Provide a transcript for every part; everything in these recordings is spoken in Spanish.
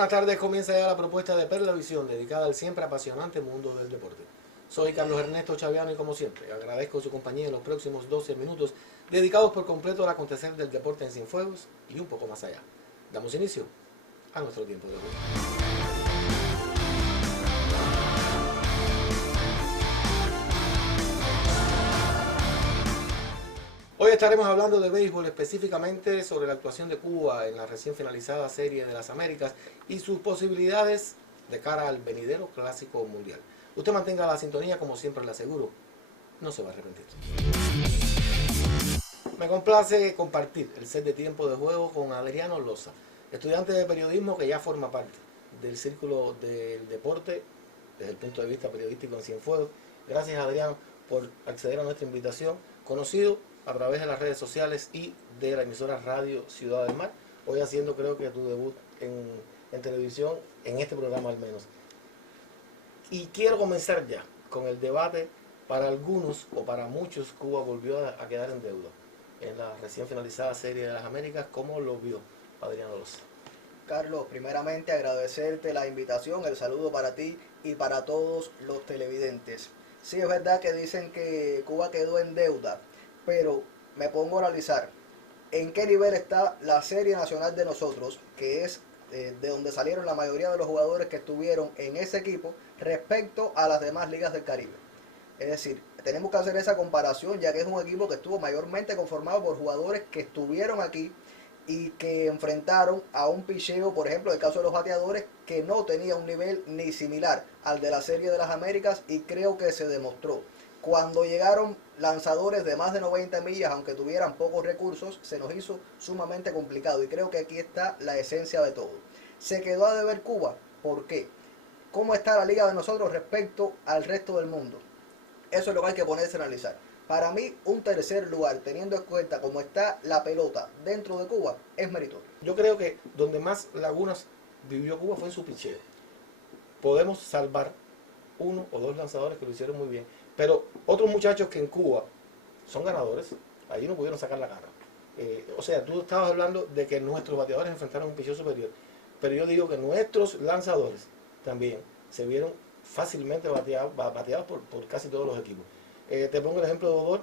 buenas tardes, comienza ya la propuesta de Perla Visión, dedicada al siempre apasionante mundo del deporte. Soy Carlos Ernesto Chaviano y como siempre, agradezco su compañía en los próximos 12 minutos, dedicados por completo al acontecer del deporte en Cienfuegos y un poco más allá. Damos inicio a nuestro tiempo de juego. Hoy estaremos hablando de béisbol, específicamente sobre la actuación de Cuba en la recién finalizada Serie de las Américas y sus posibilidades de cara al venidero Clásico Mundial. Usted mantenga la sintonía, como siempre le aseguro, no se va a arrepentir. Me complace compartir el set de tiempo de juego con Adriano Loza, estudiante de periodismo que ya forma parte del círculo del deporte desde el punto de vista periodístico en Cienfuegos. Gracias, Adriano, por acceder a nuestra invitación, conocido a través de las redes sociales y de la emisora Radio Ciudad del Mar, hoy haciendo creo que tu debut en televisión, en este programa al menos. Y quiero comenzar ya con el debate. Para algunos o para muchos, Cuba volvió a quedar en deuda en la recién finalizada Serie de las Américas. ¿Cómo lo vio Adriano Loza? Carlos, primeramente agradecerte la invitación, el saludo para ti y para todos los televidentes. Sí, es verdad que dicen que Cuba quedó en deuda, pero me pongo a analizar en qué nivel está la Serie Nacional de nosotros, que es de donde salieron la mayoría de los jugadores que estuvieron en ese equipo respecto a las demás ligas del Caribe. Es decir, tenemos que hacer esa comparación, ya que es un equipo que estuvo mayormente conformado por jugadores que estuvieron aquí y que enfrentaron a un picheo, por ejemplo, en el caso de los bateadores, que no tenía un nivel ni similar al de la Serie de las Américas, y creo que se demostró. Cuando llegaron lanzadores de más de 90 millas, aunque tuvieran pocos recursos, se nos hizo sumamente complicado, y creo que aquí está la esencia de todo. Se quedó a deber Cuba. ¿Por qué? ¿Cómo está la liga de nosotros respecto al resto del mundo? Eso es lo que hay que ponerse a analizar. Para mí, un tercer lugar, teniendo en cuenta cómo está la pelota dentro de Cuba, es meritorio. Yo creo que donde más lagunas vivió Cuba fue en su picheo. Podemos salvar uno o dos lanzadores que lo hicieron muy bien, pero otros muchachos que en Cuba son ganadores, allí no pudieron sacar la cara. O sea, tú estabas hablando de que nuestros bateadores enfrentaron un picheo superior, pero yo digo que nuestros lanzadores también se vieron fácilmente bateados por casi todos los equipos. Te pongo el ejemplo de Odor,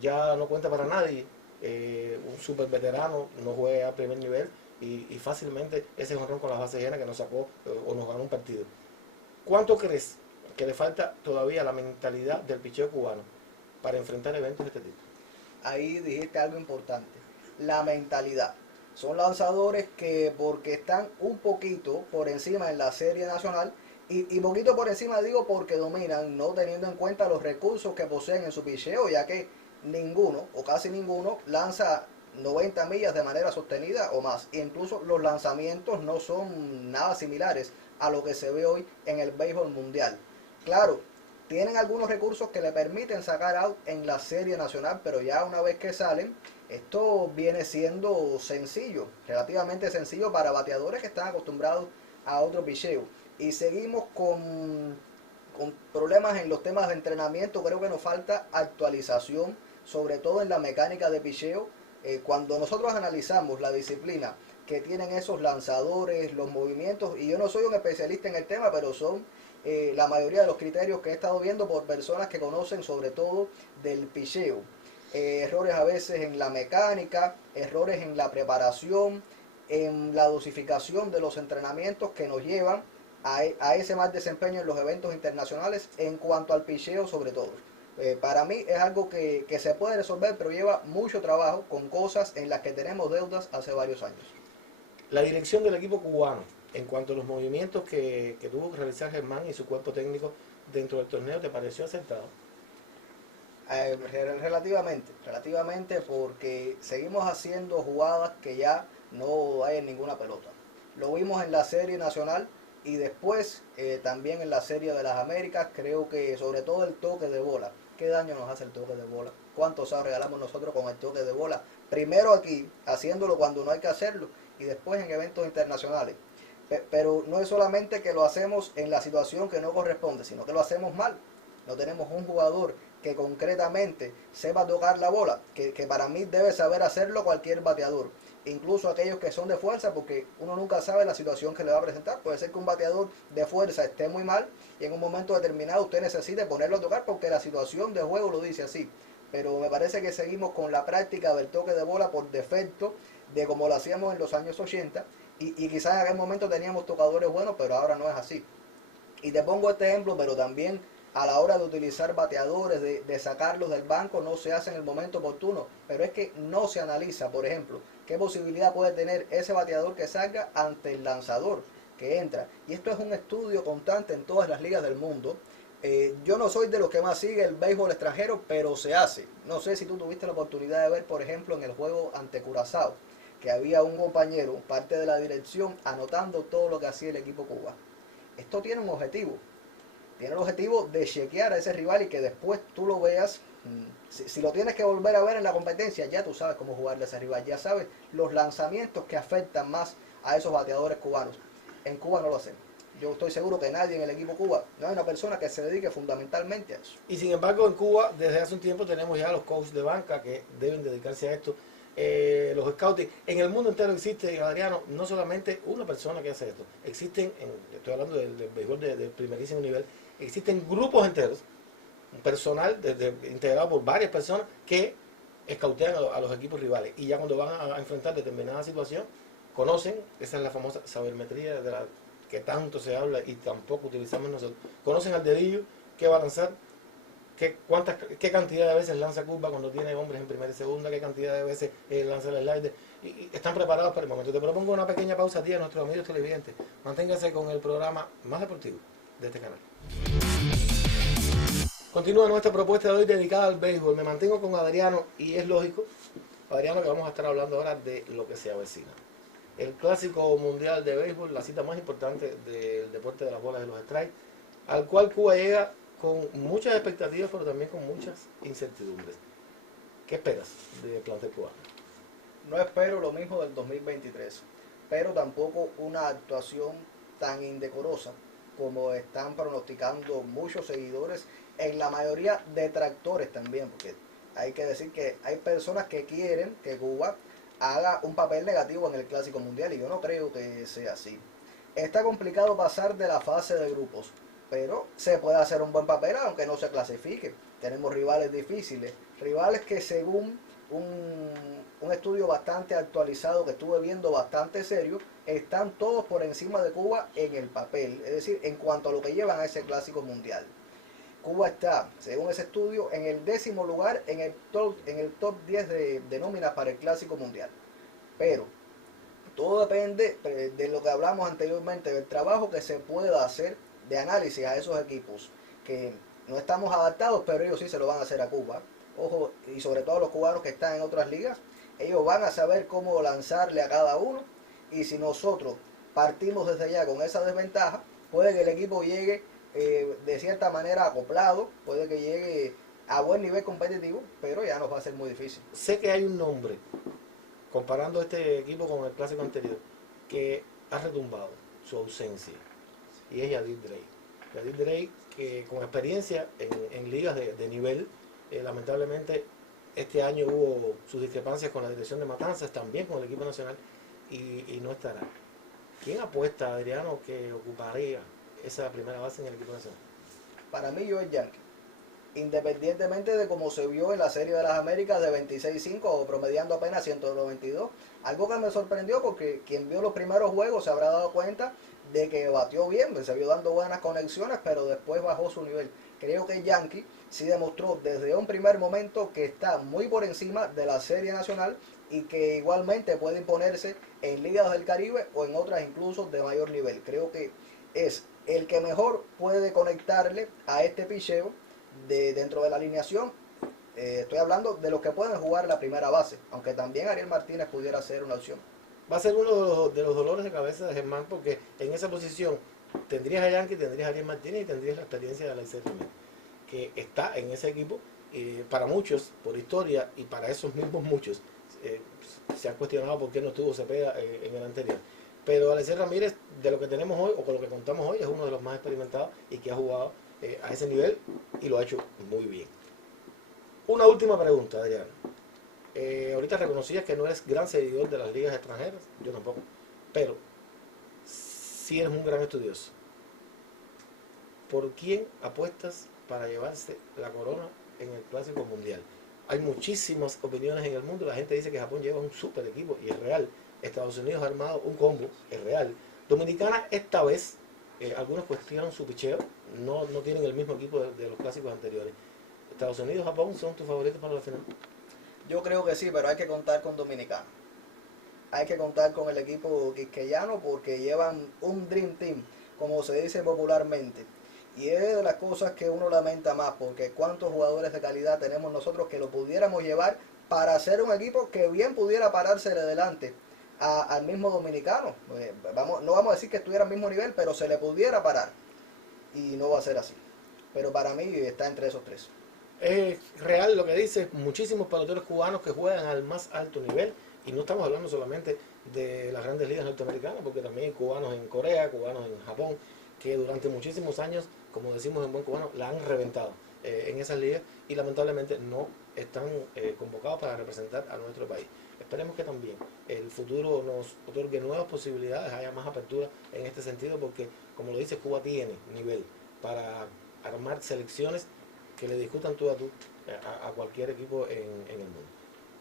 ya no cuenta para nadie, un super veterano, no juega a primer nivel y fácilmente ese jonrón con las bases llenas que nos sacó o nos ganó un partido. ¿Cuánto crees que le falta todavía a la mentalidad del picheo cubano para enfrentar eventos de este tipo? Ahí dijiste algo importante, la mentalidad. Son lanzadores que, porque están un poquito por encima en la Serie Nacional, y poquito por encima digo porque dominan, no teniendo en cuenta los recursos que poseen en su picheo, ya que ninguno o casi ninguno lanza 90 millas de manera sostenida o más. E incluso los lanzamientos no son nada similares a lo que se ve hoy en el béisbol mundial. Claro, tienen algunos recursos que le permiten sacar out en la Serie Nacional, pero ya una vez que salen, esto viene siendo sencillo, relativamente sencillo para bateadores que están acostumbrados a otro picheo. Y seguimos con problemas en los temas de entrenamiento. Creo que nos falta actualización, sobre todo en la mecánica de picheo. Cuando nosotros analizamos la disciplina que tienen esos lanzadores, los movimientos, y yo no soy un especialista en el tema, pero son la mayoría de los criterios que he estado viendo por personas que conocen sobre todo del picheo. Errores a veces en la mecánica, errores en la preparación, en la dosificación de los entrenamientos que nos llevan a ese mal desempeño en los eventos internacionales en cuanto al picheo sobre todo. Para mí es algo que se puede resolver, pero lleva mucho trabajo con cosas en las que tenemos deudas hace varios años. La dirección del equipo cubano, en cuanto a los movimientos que tuvo que realizar Germán y su cuerpo técnico dentro del torneo, ¿te pareció acertado? Relativamente, porque seguimos haciendo jugadas que ya no hay en ninguna pelota. Lo vimos en la Serie Nacional y después también en la Serie de las Américas. Creo que sobre todo el toque de bola. ¿Qué daño nos hace el toque de bola? ¿Cuántos outs regalamos nosotros con el toque de bola? Primero aquí, haciéndolo cuando no hay que hacerlo, y después en eventos internacionales. Pero no es solamente que lo hacemos en la situación que no corresponde, sino que lo hacemos mal. No tenemos un jugador que concretamente sepa tocar la bola, que para mí debe saber hacerlo cualquier bateador. incluso aquellos que son de fuerza, porque uno nunca sabe la situación que le va a presentar. Puede ser que un bateador de fuerza esté muy mal y en un momento determinado usted necesite ponerlo a tocar porque la situación de juego lo dice así. Pero me parece que seguimos con la práctica del toque de bola por defecto, de como lo hacíamos en los años 80, y quizás en aquel momento teníamos tocadores buenos, pero ahora no es así. Y te pongo este ejemplo, pero también a la hora de utilizar bateadores, de sacarlos del banco, no se hace en el momento oportuno. Pero es que no se analiza, por ejemplo, qué posibilidad puede tener ese bateador que salga ante el lanzador que entra. Y esto es un estudio constante en todas las ligas del mundo. Yo no soy de los que más sigue el béisbol extranjero, pero se hace. No sé si tú tuviste la oportunidad de ver, por ejemplo, en el juego ante Curazao, que había un compañero, parte de la dirección, anotando todo lo que hacía el equipo Cuba. Esto tiene un objetivo. Tiene el objetivo de chequear a ese rival y que después tú lo veas. Si lo tienes que volver a ver en la competencia, ya tú sabes cómo jugarle a ese rival. Ya sabes los lanzamientos que afectan más a esos bateadores cubanos. En Cuba no lo hacen. Yo estoy seguro que nadie en el equipo Cuba, no hay una persona que se dedique fundamentalmente a eso. Y sin embargo, en Cuba, desde hace un tiempo, tenemos ya los coaches de banca que deben dedicarse a esto. Los scouting. En el mundo entero existe, Adriano, no solamente una persona que hace esto. Existen, estoy hablando del béisbol de primerísimo nivel, existen grupos enteros, un personal integrado por varias personas que escautean a los equipos rivales. Y ya cuando van a enfrentar determinada situación, conocen, esa es la famosa sabermetría de la que tanto se habla y tampoco utilizamos nosotros. Conocen al dedillo qué va a lanzar, qué cantidad de veces lanza curva cuando tiene hombres en primera y segunda, qué cantidad de veces lanza el slider, y están preparados para el momento. Te propongo una pequeña pausa a ti, a nuestros amigos televidentes. Manténgase con el programa más deportivo de este canal. Continúa nuestra propuesta de hoy dedicada al béisbol. Me mantengo con Adriano y es lógico, Adriano, que vamos a estar hablando ahora de lo que se avecina. El Clásico Mundial de Béisbol, la cita más importante del deporte de las bolas de los strikes, al cual Cuba llega con muchas expectativas, pero también con muchas incertidumbres. ¿Qué esperas del plantel cubano? No espero lo mismo del 2023, pero tampoco una actuación tan indecorosa como están pronosticando muchos seguidores, en la mayoría detractores también, porque hay que decir que hay personas que quieren que Cuba haga un papel negativo en el Clásico Mundial y yo no creo que sea así. Está complicado pasar de la fase de grupos, pero se puede hacer un buen papel aunque no se clasifique. Tenemos rivales difíciles, rivales que según un estudio bastante actualizado que estuve viendo, bastante serio, están todos por encima de Cuba en el papel, es decir, en cuanto a lo que llevan a ese Clásico Mundial. Cuba está, según ese estudio, en el 10º lugar en el top 10 de nóminas para el Clásico Mundial. Pero todo depende de lo que hablamos anteriormente, del trabajo que se pueda hacer de análisis a esos equipos, que no estamos adaptados, pero ellos sí se lo van a hacer a Cuba. Ojo, y sobre todo los cubanos que están en otras ligas, ellos van a saber cómo lanzarle a cada uno, y si nosotros partimos desde allá con esa desventaja, puede que el equipo llegue de cierta manera acoplado, puede que llegue a buen nivel competitivo, pero ya nos va a ser muy difícil. Sé que hay un nombre, comparando este equipo con el clásico anterior, que ha retumbado su ausencia, y es Yadir Drey. Yadir Drey, que con experiencia en ligas de nivel, lamentablemente este año hubo sus discrepancias con la dirección de Matanzas, también con el equipo nacional, y no estará. ¿Quién apuesta, Adriano, que ocuparía esa primera base en el equipo nacional? Para mí, yo es Yankee. Independientemente de cómo se vio en la Serie de las Américas de 26-5 o promediando apenas 192, algo que me sorprendió porque quien vio los primeros juegos se habrá dado cuenta de que batió bien, se vio dando buenas conexiones, pero después bajó su nivel. Creo que Yankee sí demostró desde un primer momento que está muy por encima de la Serie Nacional y que igualmente puede imponerse en Ligas del Caribe o en otras incluso de mayor nivel. Creo que es el que mejor puede conectarle a este picheo dentro de la alineación. Estoy hablando de los que pueden jugar la primera base, aunque también Ariel Martínez pudiera ser una opción. Va a ser uno de los dolores de cabeza de Germán, porque en esa posición tendrías a Yankee, tendrías a Ariel Martínez y tendrías la experiencia de Alexis Jiménez, que está en ese equipo. Para muchos, por historia, y para esos mismos muchos, se han cuestionado por qué no estuvo Cepeda en el anterior. Pero Alexis Ramírez, de lo que tenemos hoy, o con lo que contamos hoy, es uno de los más experimentados y que ha jugado a ese nivel y lo ha hecho muy bien. Una última pregunta, Adriano. Ahorita reconocías que no eres gran seguidor de las ligas extranjeras, yo tampoco, pero sí eres un gran estudioso. ¿Por quién apuestas para llevarse la corona en el Clásico Mundial? Hay muchísimas opiniones en el mundo. La gente dice que Japón lleva un super equipo y es real. Estados Unidos ha armado un combo, es real. Dominicana esta vez, algunos cuestionan su picheo, no tienen el mismo equipo de los clásicos anteriores. Estados Unidos, Japón son tus favoritos para la final. Yo creo que sí, pero hay que contar con Dominicana. Hay que contar con el equipo quisqueyano porque llevan un Dream Team, como se dice popularmente. Y es de las cosas que uno lamenta más, porque cuántos jugadores de calidad tenemos nosotros que lo pudiéramos llevar para hacer un equipo que bien pudiera pararse de delante al mismo dominicano. No vamos a decir que estuviera al mismo nivel, pero se le pudiera parar. Y no va a ser así. Pero para mí está entre esos tres. Es real lo que dice, muchísimos peloteros cubanos que juegan al más alto nivel, y no estamos hablando solamente de las grandes ligas norteamericanas, porque también hay cubanos en Corea, cubanos en Japón, que durante muchísimos años, como decimos en buen cubano, la han reventado en esas ligas y lamentablemente no están convocados para representar a nuestro país. Esperemos que también el futuro nos otorgue nuevas posibilidades, haya más apertura en este sentido, porque como lo dice, Cuba tiene nivel para armar selecciones que le discutan tú a cualquier equipo en el mundo.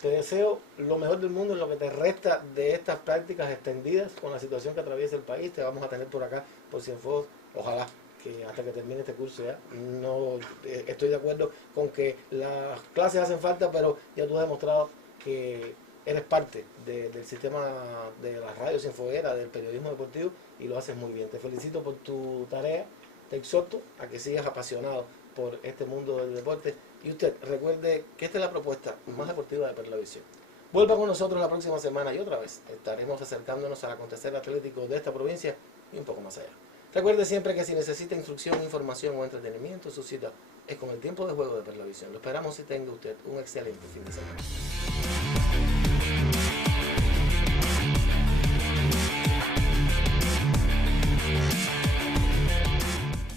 Te deseo lo mejor del mundo en lo que te resta de estas prácticas extendidas con la situación que atraviesa el país. Te vamos a tener por acá, por Cienfuegos, ojalá que hasta que termine este curso ya. No estoy de acuerdo con que las clases hacen falta, pero ya tú has demostrado que eres parte del sistema de la radio cienfueguera, del periodismo deportivo, y lo haces muy bien. Te felicito por tu tarea, te exhorto a que sigas apasionado por este mundo del deporte. Y usted recuerde que esta es la propuesta más deportiva de Perlavisión. Vuelva con nosotros la próxima semana y otra vez estaremos acercándonos al acontecer atlético de esta provincia y un poco más allá. Recuerde siempre que si necesita instrucción, información o entretenimiento, su cita es con el tiempo de juego de Perlavisión. Lo esperamos y tenga usted un excelente fin de semana.